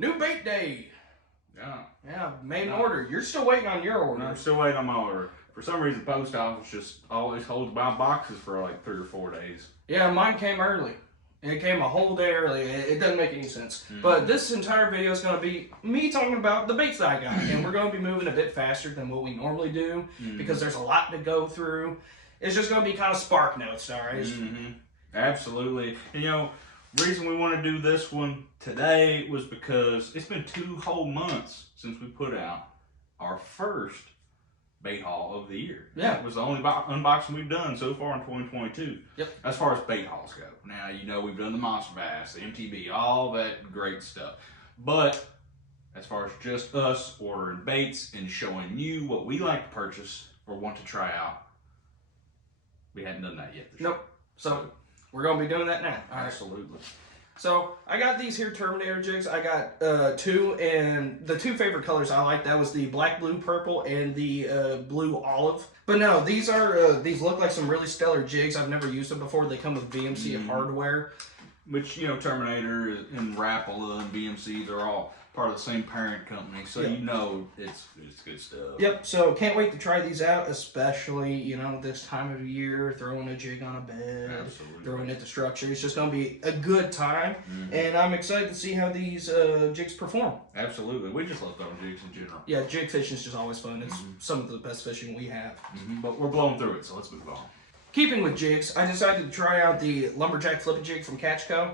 New bait day. Yeah. Yeah, main order. You're still waiting on your order. I'm still waiting on my order. For some reason, post office just always holds my boxes for like 3 or 4 days. Yeah, mine came early. It came a whole day early. It doesn't make any sense. But this entire video is going to be me talking about the baits that I got. And we're going to be moving a bit faster than what we normally do because there's a lot to go through. It's just going to be kind of spark notes, all right? Absolutely. And, you know, reason we want to do this one today was because it's been 2 whole months since we put out our first bait haul of the year. Yeah. It was the only unboxing we've done so far in 2022. Yep. As far as bait hauls go. Now, you know, we've done the Monster Bass, the MTB, all that great stuff. But as far as just us ordering baits and showing you what we like to purchase or want to try out, we hadn't done that yet. Nope. So we're going to be doing that now. All right. Absolutely. So I got these here Terminator jigs. I got 2, and the 2 favorite colors I like, that was the black, blue, purple, and the blue olive. But no, these are these look like some really stellar jigs. I've never used them before. They come with VMC hardware. Which, you know, Terminator and Rapala and VMC, they're all part of the same parent company, so you know it's good stuff. Yep, so can't wait to try these out, especially, you know, this time of the year, throwing a jig on a bed, throwing it to structure. It's just going to be a good time, and I'm excited to see how these jigs perform. Absolutely. We just love throwing jigs in general. Yeah, jig fishing is just always fun. It's some of the best fishing we have. But we're blowing through it, so let's move on. Keeping with jigs, I decided to try out the Lumberjack Flip Jig from Catchco.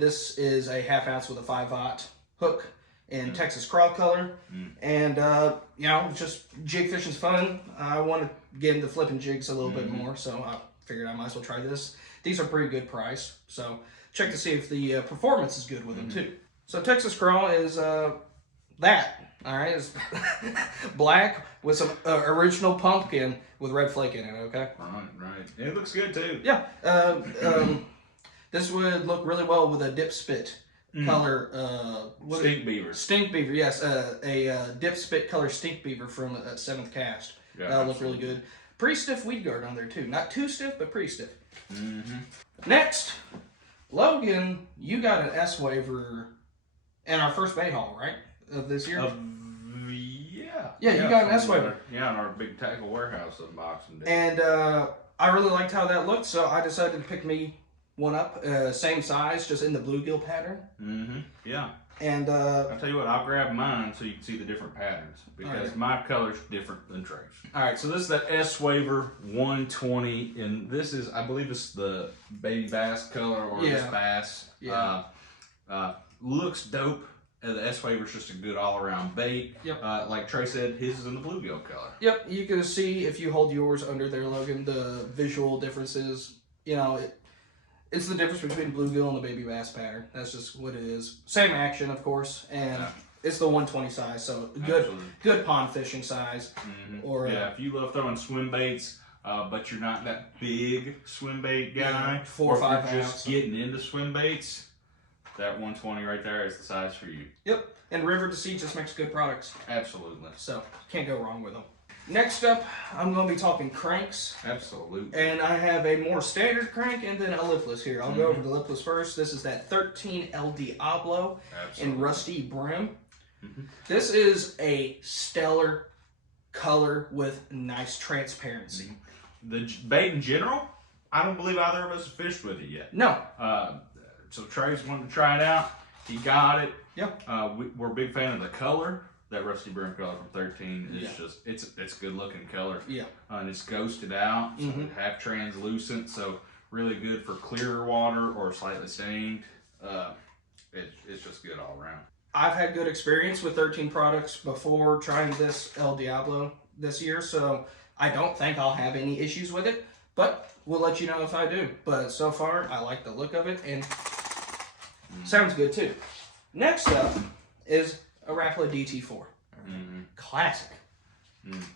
This is a 1/2 ounce with a 5/0 hook in Texas crawl color, and you know, just jig fishing's fun. I want to get into flipping jigs a little bit more, so I figured I might as well try this. These are pretty good price, so check to see if the performance is good with them too. So Texas crawl is that. All right, it's black with some original pumpkin with red flake in it. Okay. Right. It looks good too. Yeah. This would look really well with a dip spit color. Stink beaver. Stink beaver, yes. A dip spit color stink beaver from 7th Cast. That'll look really good. Pretty stiff weed guard on there too. Not too stiff, but pretty stiff. Next, Logan, you got an S waiver in our first bait haul, right? Of this year? Yeah, you got an S waiver. Yeah, in our big tackle warehouse unboxing day. And I really liked how that looked, so I decided to pick me one up, same size, just in the bluegill pattern. Yeah. And I'll tell you what, I'll grab mine so you can see the different patterns, because my color's different than Trae's. All right, so this is the S Waiver 120, and this is, I believe it's the baby bass color or this bass. Yeah. Looks dope. The S Waiver's just a good all-around bait. Yep. Like Trae said, his is in the bluegill color. Yep, you can see if you hold yours under there, Logan, the visual differences. You know, it's the difference between bluegill and the baby bass pattern. That's just what it is. Same action, of course, and it's the 120 size, so good pond fishing size. Or if you love throwing swim baits, but you're not that big swim bait guy, 4 or 5 you're just getting into swim baits, that 120 right there is the size for you. Yep, and River to Sea just makes good products. Absolutely. So, can't go wrong with them. Next up, I'm going to be talking cranks. Absolutely. And I have a more standard crank and then a lipless here. I'll go over the lipless first. This is that 13 El Diablo in rusty brim. This is a stellar color with nice transparency. The bait in general, I don't believe either of us have fished with it yet. No. So Trae's wanted to try it out. He got it. Yep. We're a big fan of the color. That rusty brim color from 13 is just, it's a good looking color. Yeah. And it's ghosted out, so half translucent, so really good for clearer water or slightly stained. It's just good all around. I've had good experience with 13 products before trying this El Diablo this year, so I don't think I'll have any issues with it, but we'll let you know if I do. But so far, I like the look of it, and sounds good too. Next up is a Rapala DT4. Classic.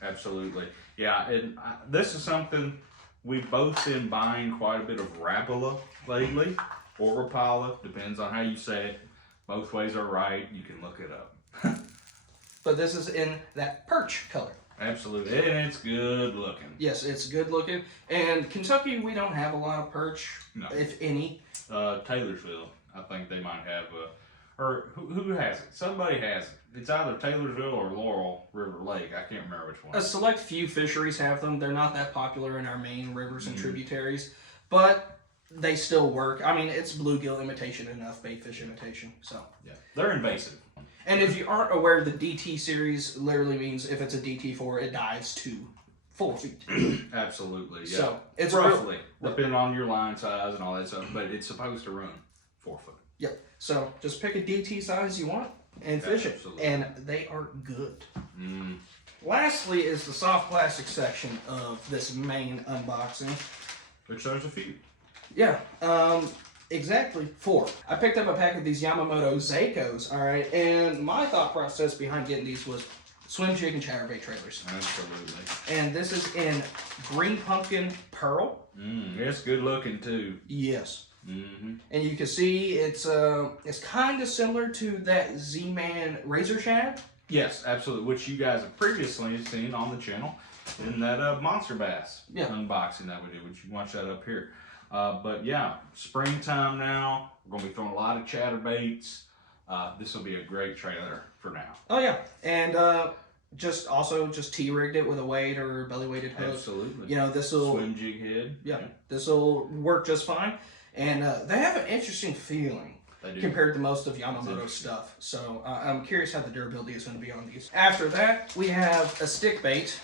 Absolutely. Yeah, and this is something we've both been buying quite a bit of Rapala lately, or Rapala, depends on how you say it. Both ways are right. You can look it up. But this is in that perch color. Absolutely, and it's good looking. Yes, it's good looking. And Kentucky, we don't have a lot of perch, if any. Taylorsville, I think they might have or who has it? Somebody has it. It's either Taylorsville or Laurel River Lake. I can't remember which one. A select few fisheries have them. They're not that popular in our main rivers and tributaries, but they still work. I mean, it's bluegill imitation enough, bait fish imitation. So yeah, they're invasive. And if you aren't aware, the DT series literally means if it's a DT4, it dives to 4 feet. Absolutely, yeah. So it's roughly, depending on your line size and all that stuff, but it's supposed to run 4 foot. Yep. So just pick a DT size you want and fish it, and they are good. Lastly is the soft plastic section of this main unboxing. Which there's a few. Yeah. Exactly 4. I picked up a pack of these Yamamoto Zkos, alright, and my thought process behind getting these was swim jig and chatterbait trailers. Absolutely. And this is in green pumpkin pearl. It's good looking too. Yes. And you can see it's kind of similar to that ZMan razor shad. Yes, absolutely. Which you guys have previously seen on the channel in that monster bass unboxing that we did, which you can watch that up here. But yeah, springtime now. We're gonna be throwing a lot of chatterbaits. This will be a great trailer for now. Oh yeah, and just T-rigged it with a weight or belly weighted hook. Absolutely. You know, this will swim jig head. Yeah, this will work just fine. And they have an interesting feeling compared to most of Yamamoto's stuff. So I'm curious how the durability is going to be on these. After that, we have a stick bait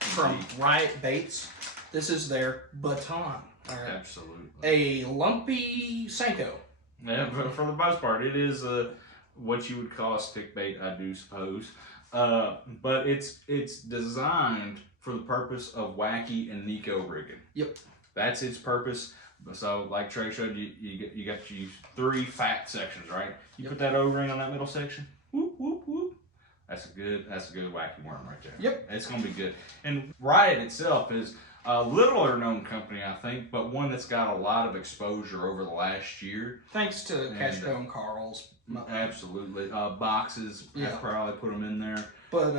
from Riot Baits. This is their baton. All right. Absolutely. A lumpy Senko. Yeah, but for the most part, it is what you would call a stick bait, I do suppose. But it's designed for the purpose of wacky and Nico rigging. Yep. That's its purpose. So, like Trae showed you, you got your 3 fat sections, right? You put that O-ring on that middle section. Whoop whoop whoop. That's a good wacky worm right there. Yep. It's gonna be good. And Riot itself is a littler known company, I think, but one that's got a lot of exposure over the last year. Thanks to Cashco and Karls. Absolutely. Boxes, I probably put them in there. But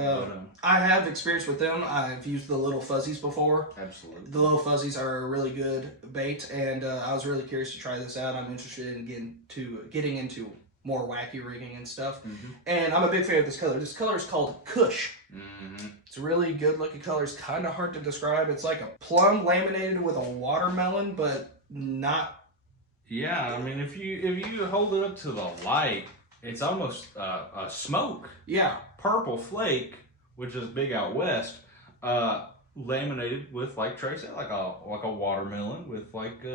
I have experience with them. I've used the little fuzzies before. Absolutely. The little fuzzies are a really good bait, and I was really curious to try this out. I'm interested in getting into more wacky rigging and stuff. And I'm a big fan of this color. This color is called Kush. It's a really good looking color. It's kind of hard to describe. It's like a plum laminated with a watermelon, but not. Yeah, I mean, if you hold it up to the light, it's almost a smoke. Yeah. Purple flake, which is big out west, laminated with, like Trae said, like a watermelon with like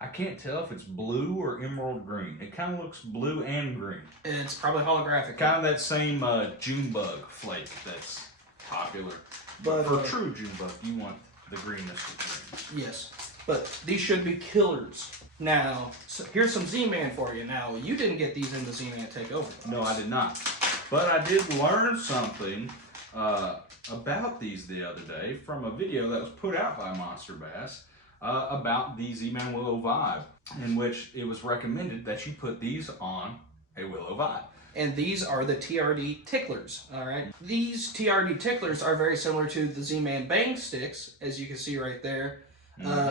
I can't tell if it's blue or emerald green. It kind of looks blue and green. It's probably holographic. Kind of that same June bug flake that's popular. But for true June bug, you want the greenness of green. Yes, but these should be killers. Now, so here's some Z-Man for you. Now, you didn't get these in the Z-Man Takeover box. No, I did not. But I did learn something about these the other day from a video that was put out by Monster Bass about the Z-Man Willow Vibe, in which it was recommended that you put these on a Willow Vibe. And these are the TRD ticklers, all right? These TRD ticklers are very similar to the Z-Man Bang Sticks, as you can see right there,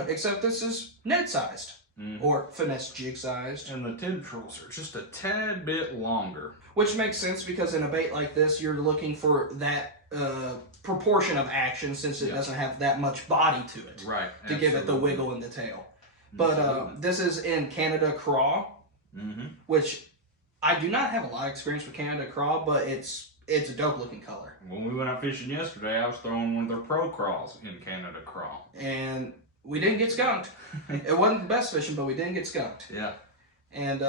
except this is Ned-sized. Or finesse jig sized. And the tendrils are just a tad bit longer. Which makes sense because in a bait like this, you're looking for that proportion of action since it doesn't have that much body to it. Right. To give it the wiggle in the tail. But this is in Canada Craw, which I do not have a lot of experience with Canada Craw, but it's a dope looking color. When we went out fishing yesterday, I was throwing one of their Pro Craws in Canada Craw. And we didn't get skunked. It wasn't the best fishing, but we didn't get skunked. Yeah. And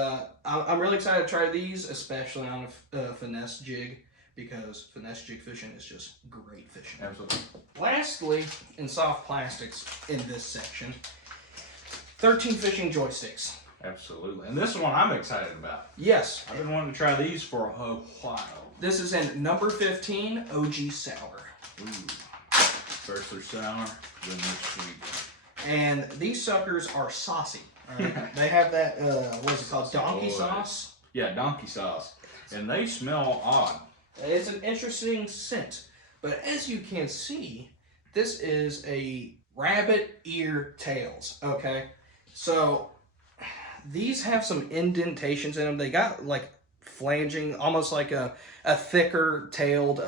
I'm really excited to try these, especially on a finesse jig, because finesse jig fishing is just great fishing. Absolutely. Lastly, in soft plastics in this section, 13 fishing joysticks. Absolutely. And this one I'm excited about. Yes. I've been wanting to try these for a while. This is in number 15, OG Sour. Ooh. First they're sour, then they're sweet. And these suckers are saucy. Right? They have that, what is it called, donkey sauce? Yeah, donkey sauce. And they smell odd. It's an interesting scent. But as you can see, this is a rabbit ear tails, okay? So, these have some indentations in them. They got, like, flanging, almost like a thicker tailed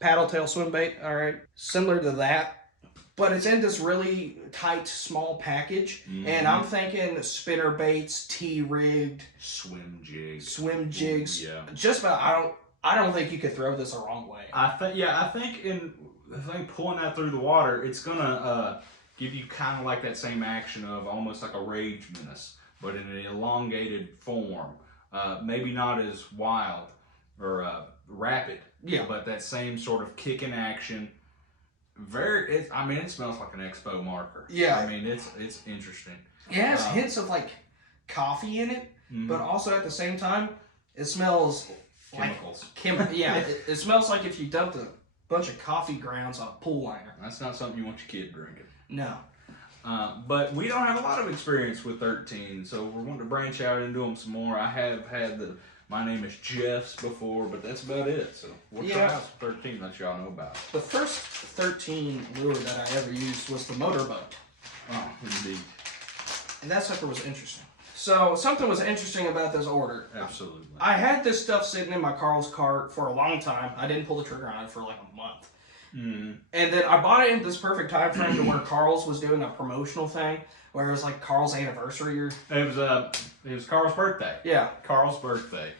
paddle tail swim bait. All right, similar to that. But it's in this really tight, small package, and I'm thinking spinner baits, T-rigged, swim jigs. Yeah. Just about. I don't think you could throw this the wrong way. I think pulling that through the water, it's gonna give you kind of like that same action of almost like a rage menace, but in an elongated form. Maybe not as wild or rapid. Yeah. But that same sort of kicking action. It smells like an expo marker. Yeah. I mean, it's interesting. It has hints of like coffee in it, but also at the same time, it smells chemicals. It smells like if you dumped a bunch of coffee grounds on a pool liner. That's not something you want your kid drinking. No. But we don't have a lot of experience with 13, so we're wanting to branch out into them some more. I have had My Name is Jeff's before, but that's about it. So we'll try out some 13 that y'all know about. The first 13 lure that I ever used was the motorboat. Oh, indeed. And that sucker was interesting. So something was interesting about this order. Absolutely. I had this stuff sitting in my Karls cart for a long time. I didn't pull the trigger on it for like a month. And then I bought it in this perfect time frame to where Karls was doing a promotional thing where it was like Karls' anniversary or it was Karl's birthday. Yeah. Karl's birthday.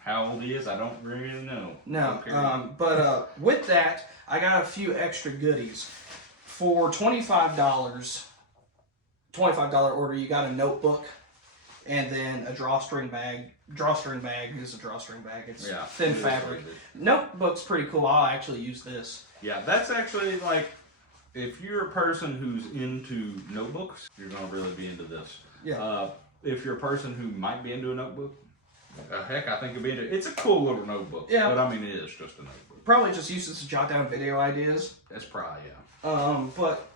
How old he is, I don't really know. No. But with that, I got a few extra goodies. For $25 order, you got a notebook and then a drawstring bag. Drawstring bag is a drawstring bag. It's thin fabric. Notebook's pretty cool. I'll actually use this. Yeah, that's actually like, if you're a person who's into notebooks, you're going to really be into this. Yeah. If you're a person who might be into a notebook, heck, I think you'll be into it. It's a cool little notebook. Yeah. But I mean, it is just a notebook. Probably just use this to jot down video ideas. That's probably, yeah. But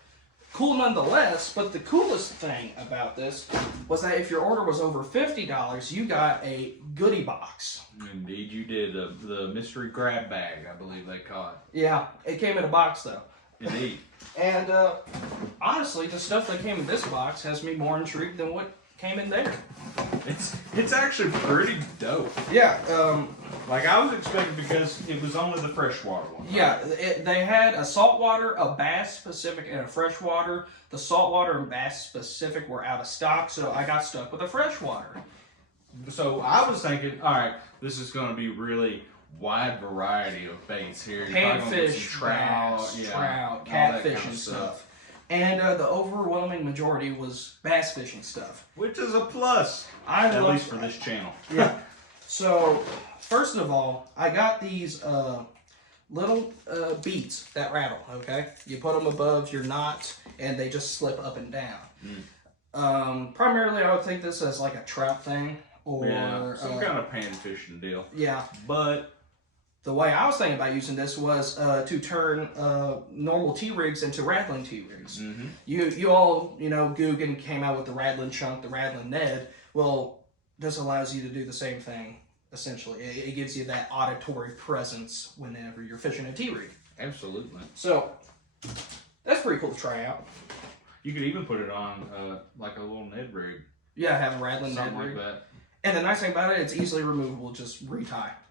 cool nonetheless. But the coolest thing about this was that if your order was over $50, you got a goodie box. Indeed, you did. The mystery grab bag, I believe they call it. Yeah, it came in a box though. Indeed. And honestly, the stuff that came in this box has me more intrigued than what came in there. It's actually pretty dope. Yeah. Like I was expecting, because it was only the freshwater one. Right? Yeah, they had a saltwater, a bass specific, and a freshwater. The saltwater and bass specific were out of stock, so I got stuck with a freshwater. So I was thinking, all right, this is going to be really wide variety of baits here. Panfish, trout, catfish, and stuff. And the overwhelming majority was bass fishing stuff. Which is a plus, at least for this channel. Yeah. So, first of all, I got these little beads that rattle, okay? You put them above your knots, and they just slip up and down. Primarily, I would think this as like a trout thing. Or some kind of pan fishing deal. Yeah. But the way I was thinking about using this was to turn normal T-rigs into rattling T-rigs. You all, Guggen came out with the rattling chunk, the rattling Ned. Well, this allows you to do the same thing, essentially. It gives you that auditory presence whenever you're fishing a T-rig. Absolutely. So, that's pretty cool to try out. You could even put it on like a little Ned rig. Yeah, have a rattling Ned rig. Something like that. And the nice thing about it, it's easily removable, just retie.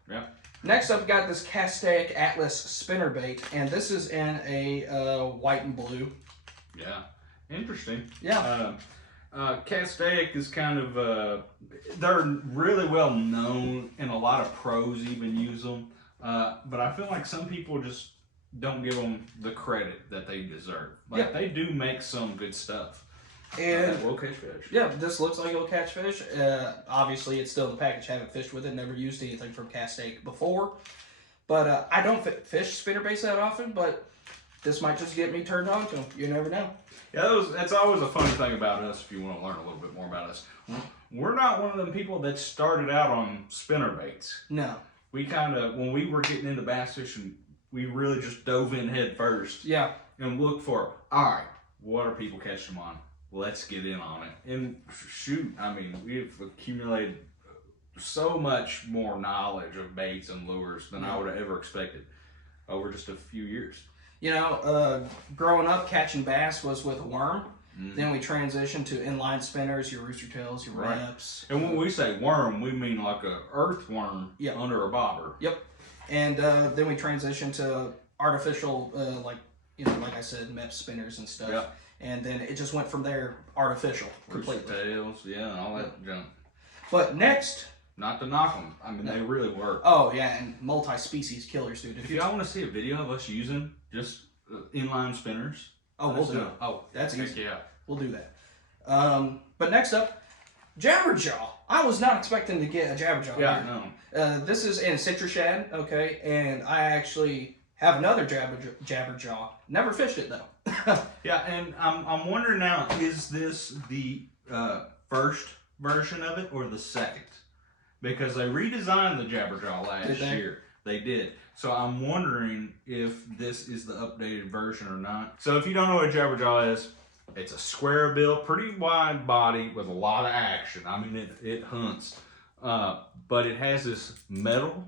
Yeah. Next up, we got this Castaic Atlas spinnerbait, and this is in a white and blue. Yeah, interesting. Yeah. Castaic is kind of, they're really well known, and a lot of pros even use them. But I feel like some people just don't give them the credit that they deserve. Like, they do make some good stuff. And will catch fish. Yeah, this looks like it'll catch fish. Obviously, it's still in the package. Haven't fished with it. Never used anything from Castaic before. But I don't fish spinnerbaits that often. But this might just get me turned on to them. You never know. Yeah, that's always a funny thing about us. If you want to learn a little bit more about us, we're not one of them people that started out on spinnerbaits. No. We when we were getting into bass fishing, we really just dove in head first. Yeah. And looked for, all right, what are people catching them on? Let's get in on it. And shoot, I mean, we've accumulated so much more knowledge of baits and lures than I would have ever expected over just a few years. Growing up, catching bass was with a worm. Then we transitioned to inline spinners, your rooster tails, your reps. And when we say worm, we mean like a earthworm under a bobber. Yep. And then we transitioned to artificial, like I said, MEP spinners and stuff. Yep. And then it just went from there, artificial, completely. Rooster tails, all that junk. But next... Not to knock them. I mean, they really work. Oh, yeah, and multi-species killers, dude. If y'all want to see a video of us using just inline spinners... Oh, we'll do it. Oh, that's easy. Yeah. We'll do that. But next up, Jabberjaw. I was not expecting to get a Jabberjaw. Yeah, no. This is in Citrus Shad, okay, and I actually have another Jabberjaw. Never fished it, though. Yeah, and I'm wondering now, is this the first version of it or the second? Because they redesigned the Jabberjaw last year. They did. So I'm wondering if this is the updated version or not. So if you don't know what a Jabberjaw is, it's a square bill, pretty wide body with a lot of action. I mean, it hunts. But it has this metal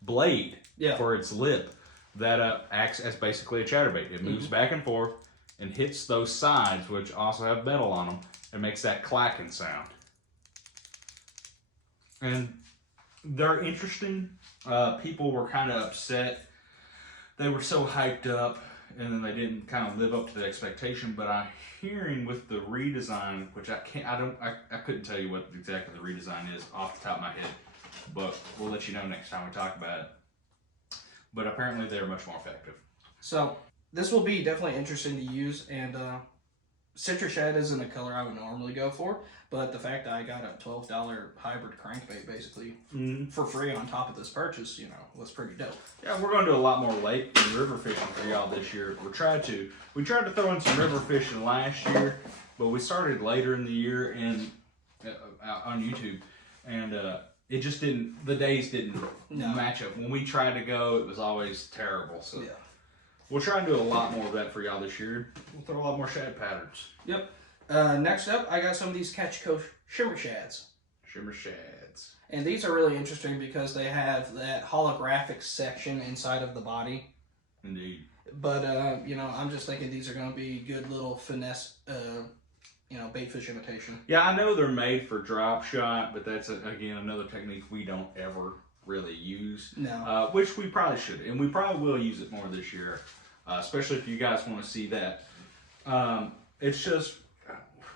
blade for its lip that acts as basically a chatterbait. It moves back and forth and hits those sides, which also have metal on them, and makes that clacking sound. And they're interesting. People were kind of upset. They were so hyped up, and then they didn't kind of live up to the expectation. But I'm hearing with the redesign, which I couldn't tell you what exactly the redesign is off the top of my head, but we'll let you know next time we talk about it. But apparently they're much more effective. So this will be definitely interesting to use, and Citrus Shad isn't a color I would normally go for, but the fact that I got a $12 hybrid crankbait basically for free on top of this purchase, was pretty dope. Yeah, we're going to do a lot more lake and river fishing for y'all this year. We tried to throw in some river fishing last year, but we started later in the year and on YouTube, and it just didn't. The days didn't match up. When we tried to go, it was always terrible. So. Yeah. We'll try and do a lot more of that for y'all this year. We'll throw a lot more shad patterns. Yep. Next up, I got some of these Catch-Co shimmer shads. Shimmer shads. And these are really interesting because they have that holographic section inside of the body. Indeed. But, I'm just thinking these are going to be good little finesse, bait fish imitation. Yeah, I know they're made for drop shot, but that's, again, another technique we don't ever really use. No. Which we probably should, and we probably will use it more this year, especially if you guys want to see that. It's just,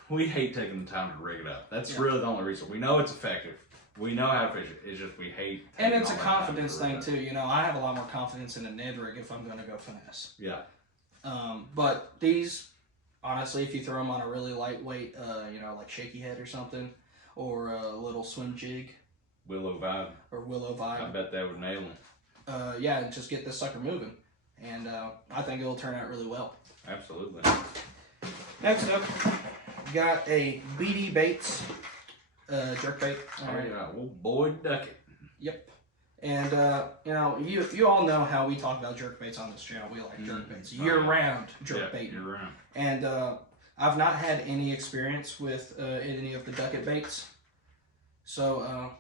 we hate taking the time to rig it up. That's really the only reason. We know it's effective. We know how to fish it. It's just we hate. And it's a confidence thing too. I have a lot more confidence in a Ned rig if I'm going to go finesse. Yeah. But these, honestly, if you throw them on a really lightweight, like shaky head or something, or a little swim jig. Willow vibe. Or willow vibe. I bet that would nail them. Yeah, and just get this sucker moving. And I think it'll turn out really well. Absolutely. Next up, got a BD Baits jerkbait. Old boy ducket. Yep. And, you all know how we talk about jerkbaits on this channel. We like jerkbaits. Year-round jerkbait. Yeah, year-round. And I've not had any experience with any of the ducket baits. So,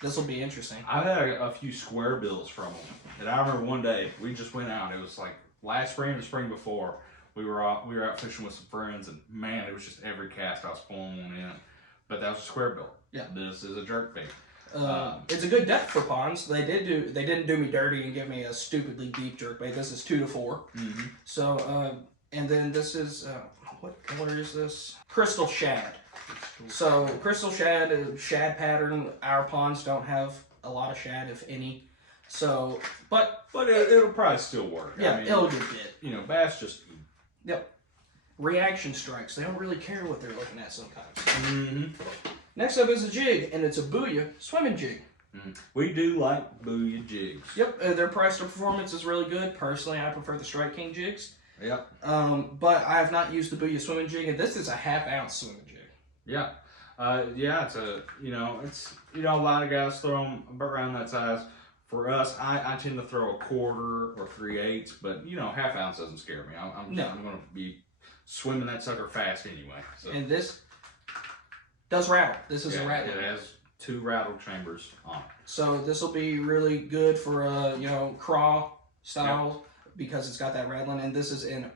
this will be interesting. I've had a few square bills from them. And I remember one day, we just went out. It was like last spring or the spring before. We were out fishing with some friends, and man, it was just every cast I was pulling one in. But that was a square bill. Yeah. This is a jerkbait. It's a good depth for ponds. They didn't do me dirty and give me a stupidly deep jerkbait. This is 2 to 4. Mm-hmm. So, and then this is what color is this? Crystal shad. So crystal shad pattern. Our ponds don't have a lot of shad, if any. So, but it'll probably still work. Yeah, it'll get bit. Bass just. Yep. Reaction strikes. They don't really care what they're looking at sometimes. Mm-hmm. Next up is a jig, and it's a Booyah swimming jig. We do like Booyah jigs. Yep, their price to performance is really good. Personally, I prefer the Strike King jigs. Yep. But I have not used the Booyah swimming jig, and this is a ½ ounce swimming jig. Yeah. It's a lot of guys throw them around that size. For us, I tend to throw a 1/4 or 3/8, but ½ ounce doesn't scare me. I'm going to be swimming that sucker fast anyway. So. And this does rattle. This is a rattle. It has 2 rattle chambers on it. So this will be really good for craw style because it's got that rattling. And this is in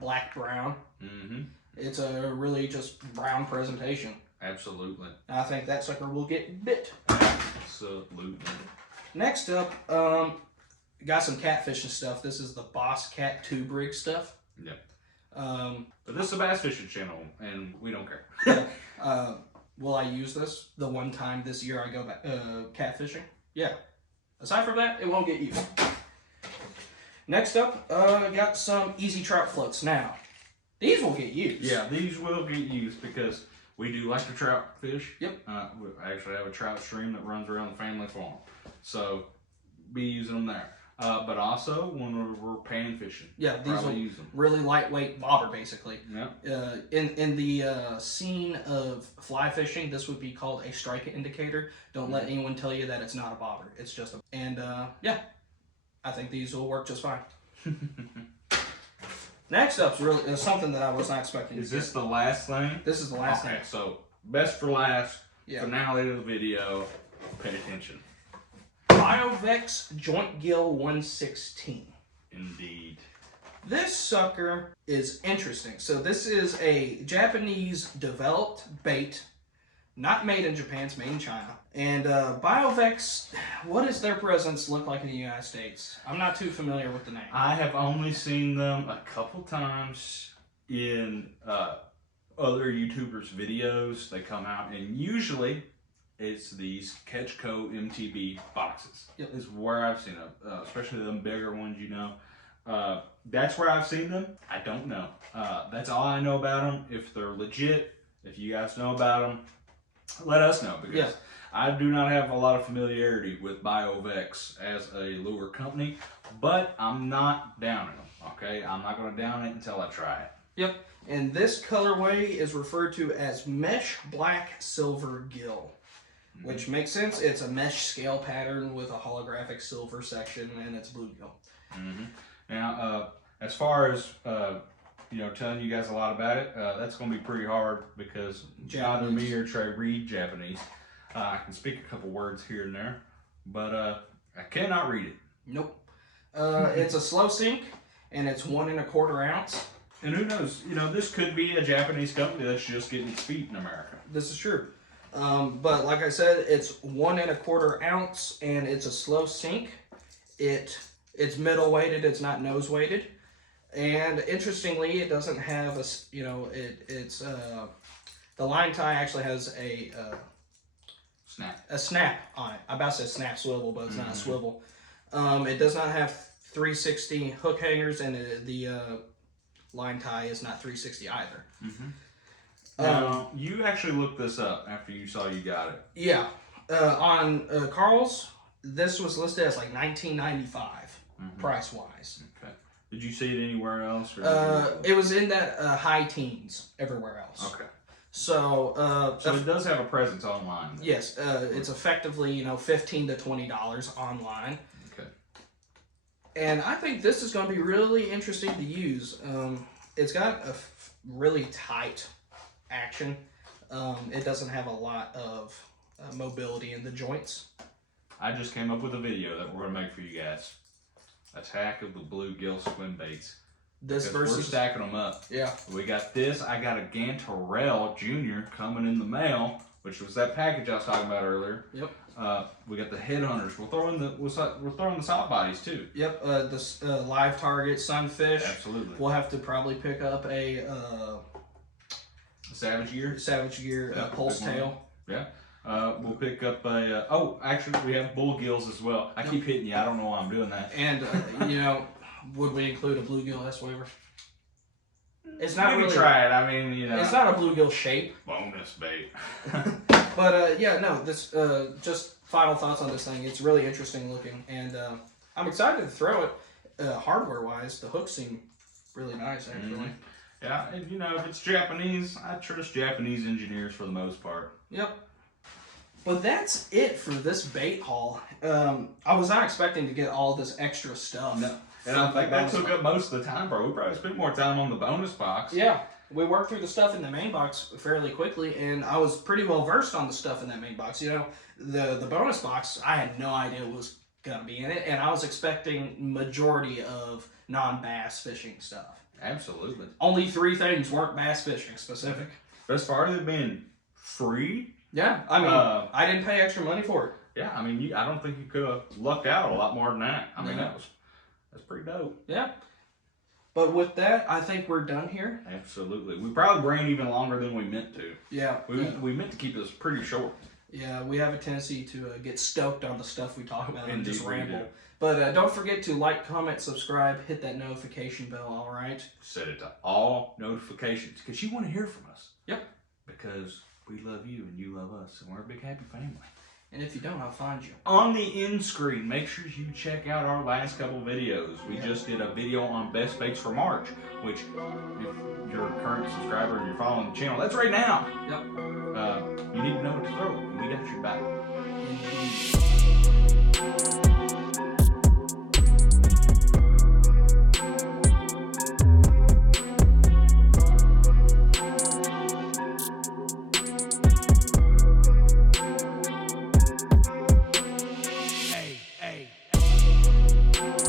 black brown. Mm-hmm. It's a really just brown presentation. Absolutely. I think that sucker will get bit. Absolutely. Next up, got some catfishing stuff. This is the Boss Cat tube rig stuff. Yep. But this is a bass fishing channel, and we don't care. Yeah. Will I use this the one time this year I go back catfishing? Yeah. Aside from that, it won't get used. Next up, got some easy trout floats. Now, these will get used. Yeah, these will get used because we do like to trout fish. Yep. We actually have a trout stream that runs around the family farm. So, be using them there. But also, when we're pan fishing, yeah, these will use them. Really lightweight bobber, basically. Yeah. In the scene of fly fishing, this would be called a strike indicator. Don't let anyone tell you that it's not a bobber. It's just a... And, yeah, I think these will work just fine. Next up's really something that I was not expecting. Is this the last thing? This is the last thing. Okay, so best for last, yeah. Finale of the video, pay attention. Biovex Joint Gill 116. Indeed. This sucker is interesting. So this is a Japanese developed bait, not made in Japan, it's made in China. And Biovex, what does their presence look like in the United States? I'm not too familiar with the name. I have only seen them a couple times in other YouTubers' videos. They come out, and usually it's these Ketchco MTB boxes. Yep. Is where I've seen them, especially them bigger ones, you know. That's where I've seen them. I don't know. That's all I know about them. If they're legit, if you guys know about them, let us know, because yeah. I do not have a lot of familiarity with Biovex as a lure company, but I'm not downing them, okay? I'm not going to down it until I try it. Yep, and this colorway is referred to as Mesh Black Silver Gill, which makes sense. It's a mesh scale pattern with a holographic silver section, and it's bluegill. Now, as far as you know, telling you guys a lot about it, that's going to be pretty hard because neither me or Trae read Japanese. I can speak a couple words here and there, but I cannot read it. Nope. It's a slow sink, and it's 1 1/4 ounce. And who knows? You know, this could be a Japanese company that's just getting its feet in America. This is true. But like I said, it's 1 1/4 ounce, and it's a slow sink. It's middle weighted. It's not nose weighted. And interestingly, it doesn't have a, you know, it's the line tie actually has a snap on it. I about to say snap swivel, but it's not a swivel. It does not have 360 hook hangers, and the line tie is not 360 either. Now, you actually looked this up after you saw you got it. Yeah. On Karls, this was listed as like $19.95 price-wise. Okay. Did you see it anywhere else? Or it was in that high teens everywhere else. Okay. So, so it does have a presence online. Then. Yes, it's effectively, you know, $15 to $20 online. Okay. And I think this is going to be really interesting to use. It's got a really tight action. It doesn't have a lot of mobility in the joints. I just came up with a video that we're going to make for you guys. Attack of the bluegill swim baits. This versus we're stacking them up. Yeah. We got this. I got a Gantorel Jr. coming in the mail, which was that package I was talking about earlier. Yep. We got the headhunters. We're throwing the soft bodies too. Yep. The live target sunfish. Absolutely. We'll have to probably pick up a Savage Gear. Savage Gear pulse tail. Yeah. We'll pick up a. Actually, we have bullgills as well. I keep hitting you. I don't know why I'm doing that. And you know, would we include a bluegill S-waver? It's not Maybe really. Try it. I mean, you know. It's not a bluegill shape. Bonus bait. But yeah, no. This just final thoughts on this thing. It's really interesting looking, and I'm excited to throw it. Hardware wise, the hooks seem really nice actually. Yeah, and you know, if it's Japanese, I trust Japanese engineers for the most part. Yep. But that's it for this bait haul. I was not expecting to get all this extra stuff. No. And I think that took up most of the time, bro. We probably spent more time on the bonus box. Yeah. We worked through the stuff in the main box fairly quickly, and I was pretty well versed on the stuff in that main box. You know, the bonus box, I had no idea was going to be in it, and I was expecting majority of non-bass fishing stuff. Absolutely. Only 3 things weren't bass fishing specific. But as far as it being free, yeah, I mean, I didn't pay extra money for it. Yeah, I mean, I don't think you could have lucked out a lot more than that. I mean, that's pretty dope. Yeah. But with that, I think we're done here. Absolutely. We probably ran even longer than we meant to. Yeah. We meant to keep this pretty short. Yeah, we have a tendency to get stoked on the stuff we talk about and just ramble. Do. But don't forget to like, comment, subscribe, hit that notification bell, all right? Set it to all notifications because you want to hear from us. Yep. Because we love you and you love us, and we're a big happy family. And if you don't, I'll find you. On the end screen, make sure you check out our last couple videos. We just did a video on best baits for March, which if you're a current subscriber and you're following the channel, that's right now. Yep. You need to know what to throw, and we got your back.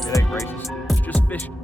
It ain't racist. It's just fishing.